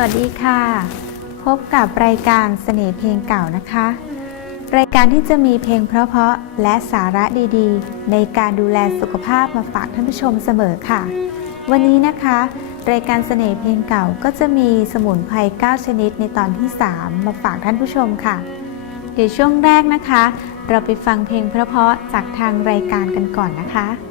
วัสดีค่ะ พบกับรายการเสน่ห์เพลงเก่านะคะ รายการที่จะมีเพลงเพราะๆและสาระดีๆ ในการดูแลสุขภาพมาฝากท่านผู้ชมเสมอค่ะ วันนี้นะคะ รายการเสน่ห์เพลงเก่าก็จะมีสมุนไพร9ชนิดในตอนที่ 3 มาฝากท่านผู้ชมค่ะ เดี๋ยวช่วงแรกนะคะ เราไปฟังเพลงเพราะๆจากทางรายการกันก่อนนะคะ